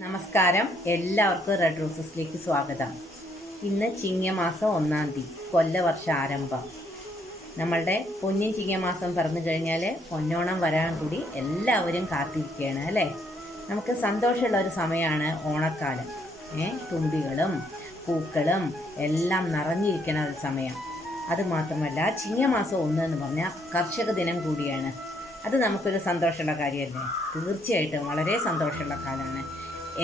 നമസ്കാരം, എല്ലാവർക്കും റെഡ് റോസസിലേക്ക് സ്വാഗതം. ഇന്ന് ചിങ്ങമാസം 1-ാം തീയതി, കൊല്ലവർഷ ആരംഭം. നമ്മളുടെ പൊന്നിൻ ചിങ്ങമാസം പിറന്നു കഴിഞ്ഞാൽ പൊന്നോണം വരാൻ കൂടി എല്ലാവരും കാത്തിരിക്കുകയാണ് അല്ലേ. നമുക്ക് സന്തോഷമുള്ള ഒരു സമയമാണ് ഓണക്കാലം. തുമ്പികളും പൂക്കളും എല്ലാം നിറഞ്ഞിരിക്കുന്ന ഒരു സമയം. അതുമാത്രമല്ല, ചിങ്ങമാസം 1 എന്ന് പറഞ്ഞാൽ കർഷക ദിനം കൂടിയാണ്. അത് നമുക്കൊരു സന്തോഷമുള്ള കാര്യമല്ലേ. തീർച്ചയായിട്ടും വളരെ സന്തോഷമുള്ള കാലമാണ്.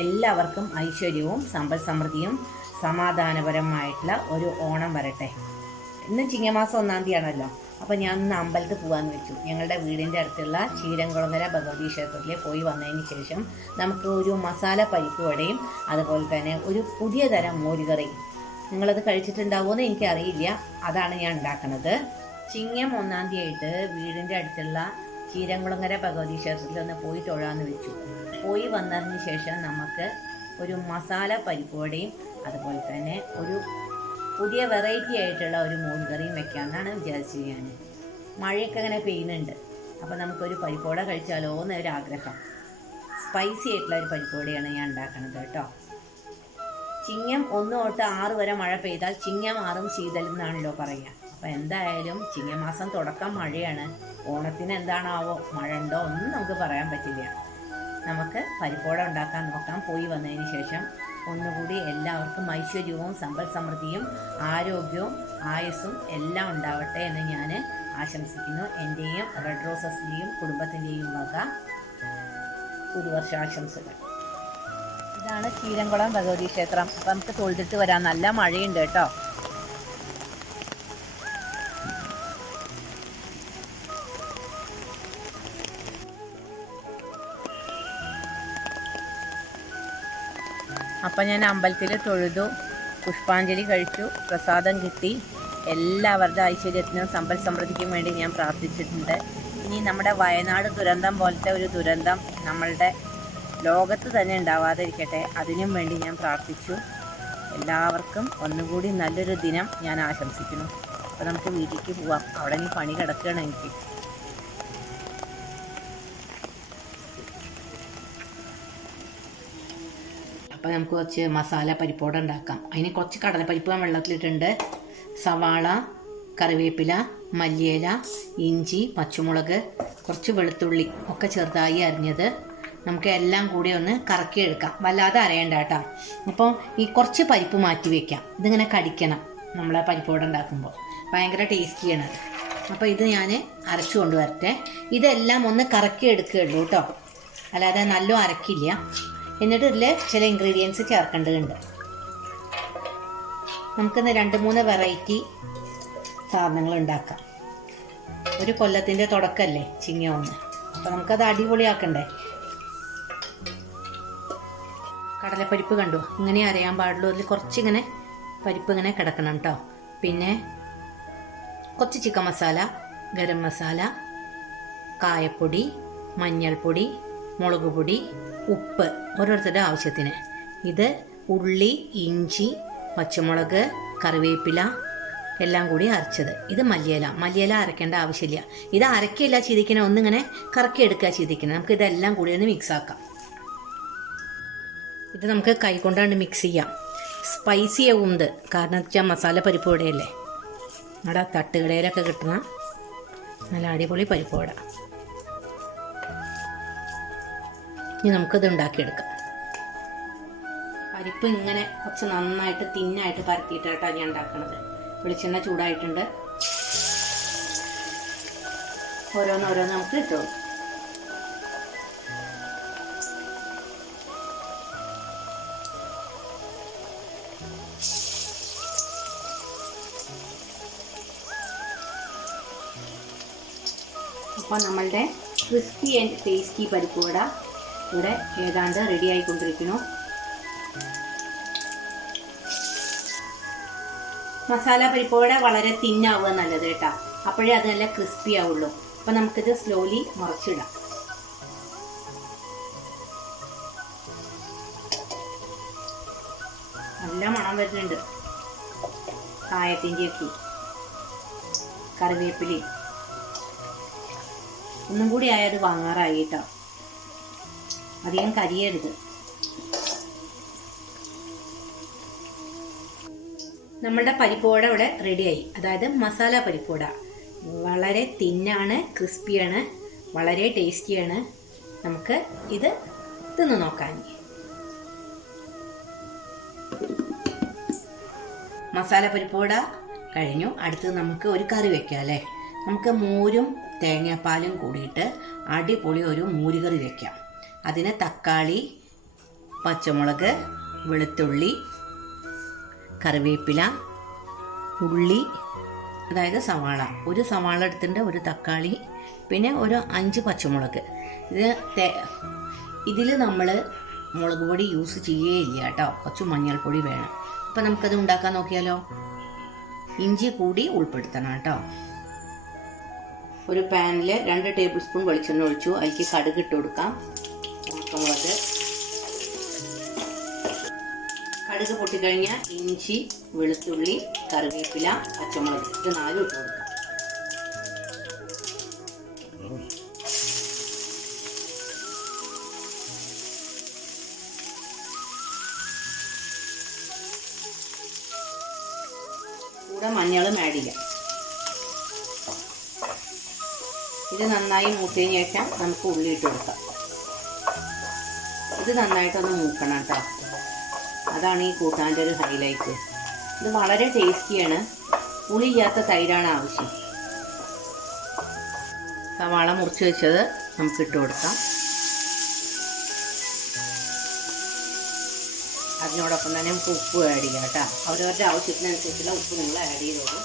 എല്ലാവർക്കും ഐശ്വര്യവും സമ്പൽ സമൃദ്ധിയും സമാധാനപരമായിട്ടുള്ള ഒരു ഓണം വരട്ടെ. ഇന്ന് ചിങ്ങമാസം 1-ാം തീയതിയാണല്ലോ. അപ്പോൾ ഞാൻ ഇന്ന് അമ്പലത്തിൽ പോകാമെന്ന് വെച്ചു. ഞങ്ങളുടെ വീടിൻ്റെ അടുത്തുള്ള ചീരംകുളങ്ങര ഭഗവതി ക്ഷേത്രത്തിൽ പോയി വന്നതിന് ശേഷം നമുക്ക് ഒരു മസാല പരിപ്പ് വടയും അതുപോലെ തന്നെ ഒരു പുതിയ തരം മോരുകറി, നിങ്ങളത് കഴിച്ചിട്ടുണ്ടാവുമെന്ന് എനിക്കറിയില്ല, അതാണ് ഞാൻ ഉണ്ടാക്കുന്നത്. ചിങ്ങം 1-ാം തീയതി ആയിട്ട് വീടിൻ്റെ അടുത്തുള്ള ചീരംകുളങ്ങര ഭഗവതി ക്ഷേത്രത്തിൽ ഒന്ന് പോയി തൊഴാമെന്ന് വെച്ചു. പോയി വന്നതിന് ശേഷം നമുക്ക് ഒരു മസാല പരിപ്പോടെയും അതുപോലെ തന്നെ ഒരു പുതിയ വെറൈറ്റി ആയിട്ടുള്ള ഒരു മോരുകറിയും വെക്കാമെന്നാണ് വിചാരിച്ചത് ഞാൻ. മഴയൊക്കെ അങ്ങനെ പെയ്യുന്നുണ്ട്, അപ്പോൾ നമുക്കൊരു പരിപ്പോട കഴിച്ചാലോ എന്നൊരാഗ്രഹം. സ്പൈസി ആയിട്ടുള്ള ഒരു പരിപ്പോടയാണ് ഞാൻ ഉണ്ടാക്കുന്നത് കേട്ടോ. ചിങ്ങം 1 തൊട്ട് 6 വരെ മഴ പെയ്താൽ ചിങ്ങം 6 ശീതളം എന്നാണല്ലോ പറയുക. അപ്പോൾ എന്തായാലും ചിങ്ങമാസം തുടക്കം മഴയാണ്. ഓണത്തിന് എന്താണാവോ, മഴ ഉണ്ടോ ഒന്നും നമുക്ക് പറയാൻ പറ്റില്ല. നമുക്ക് പരിപ്പോട ഉണ്ടാക്കാൻ നോക്കാം. പോയി വന്നതിന് ശേഷം ഒന്നുകൂടി എല്ലാവർക്കും ഐശ്വര്യവും സമ്പൽ സമൃദ്ധിയും ആരോഗ്യവും ആയുസ്സും എല്ലാം ഉണ്ടാവട്ടെ എന്ന് ഞാൻ ആശംസിക്കുന്നു. എൻ്റെയും റെഡ് റോസസിൻ്റെയും കുടുംബത്തിൻ്റെയും വക പുതുവർഷാശംസകൾ. ഇതാണ് ചീരംകുളം ഭഗവതി ക്ഷേത്രം. അപ്പം നമുക്ക് തൊഴുതിട്ട് വരാം. നല്ല മഴയുണ്ട് കേട്ടോ. അപ്പം ഞാൻ അമ്പലത്തിൽ തൊഴുതു, പുഷ്പാഞ്ജലി കഴിച്ചു, പ്രസാദം കിട്ടി. എല്ലാവരുടെ ഐശ്വര്യത്തിനും സമ്പൽ സമൃദ്ധിക്കും വേണ്ടി ഞാൻ പ്രാർത്ഥിച്ചിട്ടുണ്ട്. ഇനി നമ്മുടെ വയനാട് ദുരന്തം പോലത്തെ ഒരു ദുരന്തം നമ്മളുടെ ലോകത്ത് തന്നെ ഉണ്ടാവാതിരിക്കട്ടെ, അതിനും വേണ്ടി ഞാൻ പ്രാർത്ഥിച്ചു. എല്ലാവർക്കും ഒന്നുകൂടി നല്ലൊരു ദിനം ഞാൻ ആശംസിക്കുന്നു. അപ്പോൾ നമുക്ക് വീട്ടിലേക്ക് പോവാം. അവിടെ നീ പണി കിടക്കുകയാണ് എനിക്ക്. അപ്പോൾ നമുക്ക് കുറച്ച് മസാല പരിപ്പോട ഉണ്ടാക്കാം. അതിന് കുറച്ച് കടലപ്പരിപ്പ് ഞാൻ വെള്ളത്തിലിട്ടുണ്ട്. സവാള, കറിവേപ്പില, മല്ലിയില, ഇഞ്ചി, പച്ചമുളക്, കുറച്ച് വെളുത്തുള്ളി ഒക്കെ ചെറുതായി അരിഞ്ഞത് നമുക്ക് എല്ലാം കൂടി ഒന്ന് കറക്കിയെടുക്കാം. വല്ലാതെ അരയണ്ട കേട്ടോ. അപ്പോൾ ഈ കുറച്ച് പരിപ്പ് മാറ്റി വയ്ക്കാം. ഇതിങ്ങനെ കടിക്കണം നമ്മളെ പരിപ്പോട ഉണ്ടാക്കുമ്പോൾ, ഭയങ്കര ടേസ്റ്റിയാണ്. അപ്പോൾ ഇത് ഞാൻ അരച്ചു കൊണ്ടുവരട്ടെ. ഇതെല്ലാം ഒന്ന് കറക്കിയെടുക്കുകയുള്ളൂ കേട്ടോ, അല്ലാതെ നല്ല അരക്കില്ല. എന്നിട്ട് ഇതിൽ ചില ഇൻഗ്രീഡിയൻസ് ചേർക്കേണ്ടതുണ്ട്. നമുക്കിന്ന് 2-3 വെറൈറ്റി സാധനങ്ങൾ ഉണ്ടാക്കാം. ഒരു കൊല്ലത്തിൻ്റെ തുടക്കമല്ലേ ചിങ്ങം 1, അപ്പോൾ നമുക്കത് അടിപൊളിയാക്കണ്ടേ. കടലപ്പരിപ്പ് കണ്ടു, ഇങ്ങനെ അരയാൻ പാടുള്ളൂ. അതിൽ കുറച്ചിങ്ങനെ പരിപ്പ് ഇങ്ങനെ കിടക്കണം കേട്ടോ. പിന്നെ കുറച്ച് ചിക്കൻ മസാല, ഗരം മസാല, കായപ്പൊടി, മഞ്ഞൾപ്പൊടി, മുളക് പൊടി, ഉപ്പ് ഓരോരുത്തരുടെ ആവശ്യത്തിന്. ഇത് ഉള്ളി, ഇഞ്ചി, പച്ചമുളക്, കറിവേപ്പില എല്ലാം കൂടി അരച്ചത്. ഇത് മല്ലിയില അരക്കേണ്ട ആവശ്യമില്ല. ഇത് അരക്കുകയല്ല ചെയ്തിരിക്കണം, ഒന്നിങ്ങനെ കറക്കിയെടുക്കുക ചെയ്തിരിക്കണം. നമുക്ക് ഇതെല്ലാം കൂടി ഒന്ന് മിക്സ് ആക്കാം. ഇത് നമുക്ക് കൈ കൊണ്ടാണ്ട് മിക്സ് ചെയ്യാം. സ്പൈസി ആവും ഇത്, കാരണം വെച്ചാൽ മസാല പരിപ്പ് വടയല്ലേ. നമ്മുടെ തട്ടുകടയിലൊക്കെ കിട്ടുന്ന നല്ല അടിപൊളി പരിപ്പ് വട. ഇനി നമുക്കിത് ഉണ്ടാക്കിയെടുക്കാം. പരിപ്പ് ഇങ്ങനെ കുറച്ച് നന്നായിട്ട് തിന്നായിട്ട് പരത്തിയിട്ടാണ് ഞാൻ ഉണ്ടാക്കുന്നത്. വെളിച്ചെണ്ണ ചൂടായിട്ടുണ്ട്. ഓരോന്നോരോന്ന് നമുക്ക് ഇട്ടു. അപ്പോൾ നമ്മളുടെ ക്രിസ്പി ആൻഡ് ടേസ്റ്റി പരിപ്പ് വട ഇവിടെ ഏതാണ്ട് റെഡി ആയിക്കൊണ്ടിരിക്കുന്നു. മസാല പരിപ്പോടെ വളരെ തിന്നാവുക നല്ലത് കേട്ടോ, അപ്പോഴേ അത് നല്ല ക്രിസ്പി ആവുള്ളൂ. അപ്പം നമുക്കിത് സ്ലോലി മറിച്ചിടാം. നല്ല മണം വരുന്നുണ്ട്. കായത്തിൻ്റെയൊക്കെ കറിവേപ്പിലയും ഒന്നും കൂടി ആയത് വാങ്ങാറായി കേട്ടോ. അധികം കരിയരുത്. നമ്മളുടെ പരിപ്പുവട ഇവിടെ റെഡിയായി. അതായത് മസാല പരിപ്പുവട. വളരെ തിന്നാണ്, ക്രിസ്പിയാണ്, വളരെ ടേസ്റ്റിയാണ്. നമുക്ക് ഇത് തിന്ന് നോക്കാൻ. മസാല പരിപ്പുവട കഴിഞ്ഞു. അടുത്ത് നമുക്ക് ഒരു കറി വെക്കാം അല്ലേ. നമുക്ക് മോരും തേങ്ങാപ്പാലും കൂടിയിട്ട് അടിപൊളി ഒരു മോരുകറി വെക്കാം. അതിന് തക്കാളി, പച്ചമുളക്, വെളുത്തുള്ളി, കറിവേപ്പില, ഉള്ളി, അതായത് സവാള, ഒരു സവാള എടുത്തിട്ടുണ്ട്, ഒരു തക്കാളി, പിന്നെ ഒരു 5 പച്ചമുളക്. ഇതിൽ നമ്മൾ മുളക് പൊടി യൂസ് ചെയ്യുകയില്ല കേട്ടോ, കുറച്ച് മഞ്ഞൾപ്പൊടി വേണം. അപ്പം നമുക്കത് ഉണ്ടാക്കാൻ നോക്കിയാലോ. ഇഞ്ചി കൂടി ഉൾപ്പെടുത്തണം കേട്ടോ. ഒരു പാനിൽ 2 ടേബിൾ സ്പൂൺ വെളിച്ചെണ്ണ ഒഴിച്ചു. അതിലേക്ക് കടുക് ഇട്ട് കൊടുക്കാം. ഉണക്കമുളക്, കടുക് പൊട്ടിക്കഴിഞ്ഞാൽ ഇഞ്ചി, വെളുത്തുള്ളി, കറിവേപ്പില, പച്ചമുളക്, ഇത് 4 ഇട്ട് കൊടുക്കാം. കൂടെ മഞ്ഞളും ആഡ് ചെയ്യാം. ഇത് നന്നായി മൂത്തതിന് ശേഷം നമുക്ക് ഉള്ളി ഇട്ട് കൊടുക്കാം. ഇത് നന്നായിട്ടൊന്ന് മൂക്കണം കേട്ടോ. അതാണ് ഈ കൂട്ടാൻ്റെ ഒരു ഹൈലൈറ്റ്. ഇത് വളരെ ടേസ്റ്റിയാണ്. പുളിയില്ലാത്ത തൈരാണ് ആവശ്യം. സവാള മുറിച്ച് വെച്ചത് നമുക്ക് ഇട്ട് കൊടുക്കാം. അതിനോടൊപ്പം തന്നെ നമുക്ക് ഉപ്പ് ആഡ് ചെയ്യാം കേട്ടോ. അവരവരുടെ ആവശ്യത്തിനനുസരിച്ചുള്ള ഉപ്പ് നിങ്ങൾ ആഡ് ചെയ്തോളൂ.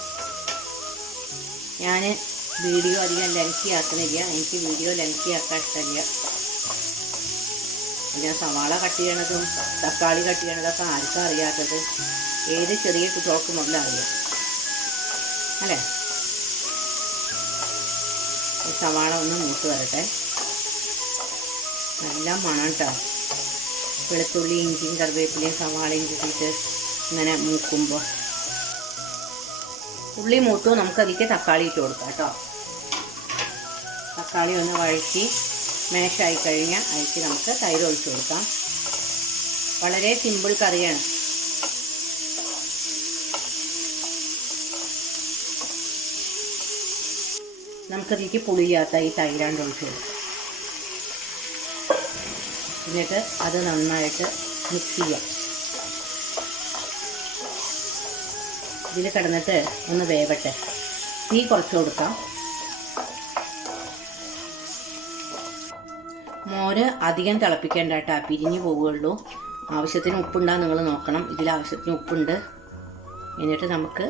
ഞാൻ വീഡിയോ അധികം ലെങ്തി ആക്കുന്നില്ല. എനിക്ക് വീഡിയോ ലെങ്തി ആക്കാൻ ഇഷ്ടമില്ല. ഞാൻ സവാള കട്ട് ചെയ്യണതും തക്കാളി കട്ട് ചെയ്യണതൊക്കെ ആർക്കും അറിയാത്തത്. ഏത് ചെറിയ കുട്ടികൾക്ക് മുതൽ അറിയാം അല്ലേ. സവാള ഒന്ന് മൂത്ത് വരട്ടെ. നല്ല മണം കേട്ടോ. വെളുത്തുള്ളി, ഇഞ്ചിയും കറിവേപ്പിലയും സവാളയും കൂട്ടിയിട്ട് ഇങ്ങനെ മൂക്കുമ്പോൾ ഉള്ളി മൂത്തു. നമുക്കതിലേക്ക് തക്കാളി ഇട്ട് കൊടുക്കാം കേട്ടോ. തക്കാളി ഒന്ന് വഴറ്റി മാഷായി കഴിഞ്ഞാൽ അതിലേക്ക് നമുക്ക് തൈര് ഒഴിച്ചു കൊടുക്കാം. വളരെ സിമ്പിൾ കറിയാണ്. നമുക്കതിലേക്ക് പുളിയാത്ത ഈ തൈരാണ്ട് ഒഴിച്ചു കൊടുക്കാം. എന്നിട്ട് അത് നന്നായിട്ട് മിക്സ് ചെയ്യാം. ഇതിൽ കിടന്നിട്ട് ഒന്ന് വേവട്ടെ. തീ കുറച്ച് കൊടുക്കാം. മോര് അധികം തിളപ്പിക്കേണ്ട കേട്ടോ, പിരിഞ്ഞു പോവുകയുള്ളൂ. ആവശ്യത്തിന് ഉപ്പുണ്ടാകും നിങ്ങൾ നോക്കണം. ഇതിൽ ആവശ്യത്തിന് ഉപ്പുണ്ട്. എന്നിട്ട് നമുക്ക്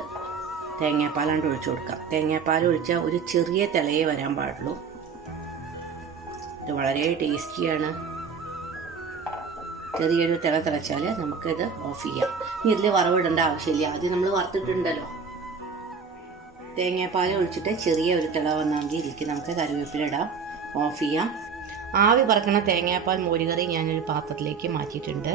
തേങ്ങാപ്പാലാണ്ട് ഒഴിച്ചു കൊടുക്കാം. തേങ്ങാപ്പാൽ ഒഴിച്ചാൽ ഒരു ചെറിയ തിളയെ വരാൻ പാടുള്ളൂ. ഇത് വളരെ ടേസ്റ്റിയാണ്. ചെറിയൊരു തിളച്ചാൽ നമുക്കിത് ഓഫ് ചെയ്യാം. ഇനി ഇതിൽ വറവിടേണ്ട ആവശ്യമില്ല. ആദ്യം നമ്മൾ വറുത്തിട്ടുണ്ടല്ലോ. തേങ്ങാപ്പാൽ ഒഴിച്ചിട്ട് ചെറിയ ഒരു തിള വന്നാൽ മതി. ഇതിലേക്ക് നമുക്ക് കറിവേപ്പില ഇടാം. ഓഫ് ചെയ്യാം. ആവി പറക്കണ തേങ്ങാപ്പാൽ മോരുകറി ഞാനൊരു പാത്രത്തിലേക്ക് മാറ്റിയിട്ടുണ്ട്.